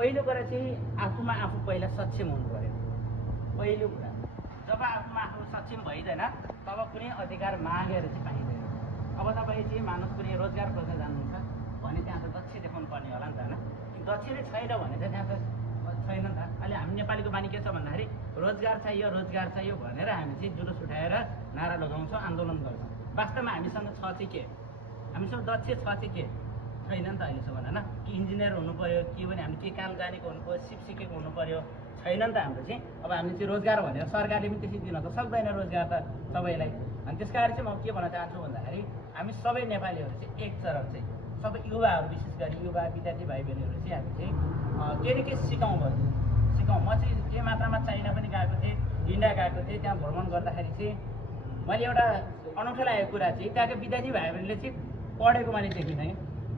पहिलो कुरा चाहिँ आफूमा आफू पहिला सक्षम हुनु पर्यो। पहिलो कुरा जब आफूमा आफू सक्षम भइँदैन तब कुनै अधिकार मागेर चाहिँ पाइँदैन। अब तपाईँ चाहिँ मानुस कुनै रोजगार खोज्न जानुहुन्छ भने त्यहाँ त दक्ष देखाउनु पर्ने होला नि त होइन। दक्ष नै छैन भने त त्यहाँ त छैन नि त। अहिले हामी नेपालीको बानी के छ भन्दाखेरि रोजगार चाहियो भनेर हामी चाहिँ जुलुस उठाएर नारा लगाउँछौँ, आन्दोलन गर्छौँ। वास्तवमा हामीसँग छ चाहिँ के, हामीसँग दक्ष छ चाहिँ के छैन नि त अहिलेसम्म होइन। कि इन्जिनियर हुनु पऱ्यो, कि भने हामी के काम जानेको हुनु पऱ्यो, सिप सिकेको हुनु पऱ्यो, छैन नि त हाम्रो चाहिँ। अब हामीले चाहिँ रोजगार भनेर सरकारले पनि त्यसरी दिन त सक्दैन रोजगार त सबैलाई। अनि त्यस कारण चाहिँ म के भन्न चाहन्छु भन्दाखेरि हामी सबै नेपालीहरू चाहिँ एक तरफ चाहिँ सबै युवाहरू, विशेष गरी युवा विद्यार्थी भाइ बहिनीहरू चाहिँ हामी चाहिँ के न के सिकाउँ भयो सिकाउँ। म चाहिँ जे मात्रामा चाइना पनि गएको थिएँ, इन्डिया गएको थिएँ, त्यहाँ भ्रमण गर्दाखेरि चाहिँ मैले एउटा अनौठो लागेको कुरा चाहिँ त्यहाँको विद्यार्थी भाइ बहिनीले चाहिँ पढेको मैले देखिनँ।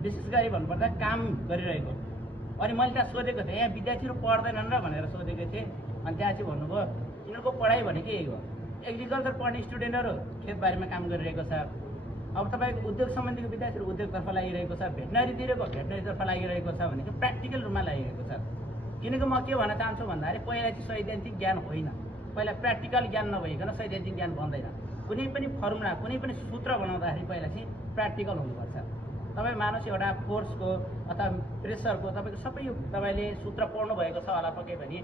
विशेष गरी भन्नुपर्दा काम गरिरहेको। अनि मैले त्यहाँ सोधेको थिएँ, यहाँ विद्यार्थीहरू पढ्दैनन् र भनेर सोधेको थिएँ। अनि त्यहाँ चाहिँ भन्नुभयो यिनीहरूको पढाइ भनेको यही हो, एग्रिकल्चर पढ्ने स्टुडेन्टहरू खेतबारीमा काम गरिरहेको छ। अब तपाईँको उद्योग सम्बन्धीको विद्यार्थीहरू उद्योगतर्फ लागिरहेको छ, भेटनरीतिरको भेटनरीतर्फ लागिरहेको छ भनेको प्र्याक्टिकल रूपमा लागिरहेको छ। किनकि म के भन्न चाहन्छु भन्दाखेरि पहिला चाहिँ सैद्धान्तिक ज्ञान होइन, पहिला प्र्याक्टिकल ज्ञान नभइकन सैद्धान्तिक ज्ञान बन्दैन। कुनै पनि फर्मुला, कुनै पनि सूत्र बनाउँदाखेरि पहिला चाहिँ प्र्याक्टिकल हुनुपर्छ। तपाईँ मानुस एउटा फोर्सको अथवा प्रेसरको तपाईँको सबै यो तपाईँले सूत्र पढ्नु भएको छ होला पक्कै पनि।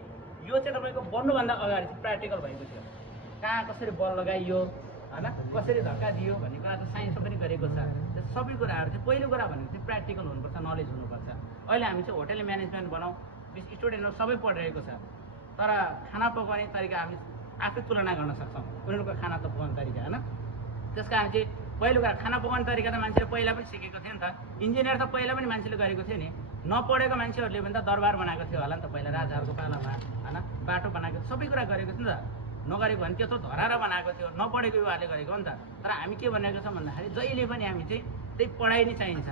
यो चाहिँ तपाईँको बन्नुभन्दा अगाडि चाहिँ प्र्याक्टिकल भएको थियो। कहाँ कसरी बल लगाइयो होइन, कसरी धक्का दियो भन्ने कुरा त साइन्समा पनि गरेको छ। त्यो सबै कुराहरू चाहिँ पहिलो कुरा भनेको चाहिँ प्र्याक्टिकल हुनुपर्छ, नलेज हुनुपर्छ। अहिले हामी चाहिँ होटल म्यानेजमेन्ट बनाउँ, स्टुडेन्टहरू सबै पढिरहेको छ, तर खाना पकाउने तरिका हामी आफै तुलना गर्न सक्छौँ उनीहरूको खाना त पकाउने तरिका होइन। त्यस कारण चाहिँ पहिलो कुरा खाना पकाउने तरिका त मान्छेले पहिला पनि सिकेको थियो नि त। इन्जिनियर त पहिला पनि मान्छेले गरेको थियो नि। नपढेको मान्छेहरूले पनि त दरबार बनाएको थियो होला नि त पहिला राजाहरूको पालामा होइन, बाटो बनाएको सबै कुरा गरेको थियो नि त। नगरेको भने त्यो त धराएर बनाएको थियो, नपढेको युवाहरूले गरेको हो नि त। तर हामी के भनेको छौँ भन्दाखेरि जहिले पनि हामी चाहिँ त्यही पढाइ नै चाहिन्छ,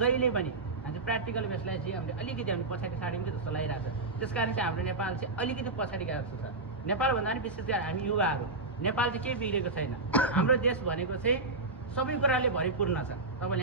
जहिले पनि हामी प्र्याक्टिकल बेसलाई चाहिँ हामीले अलिकति हामी पछाडि साड्यौँ कि जस्तो लागिरहेको छ। त्यस कारण चाहिँ हाम्रो नेपाल चाहिँ अलिकति पछाडि गएको जस्तो छ। नेपाल भन्दा पनि विशेष गरी हामी युवाहरू, नेपाल चाहिँ केही बिग्रेको छैन। हाम्रो देश भनेको चाहिँ सबै कुराले भरिपूर्ण छ। तपाईँले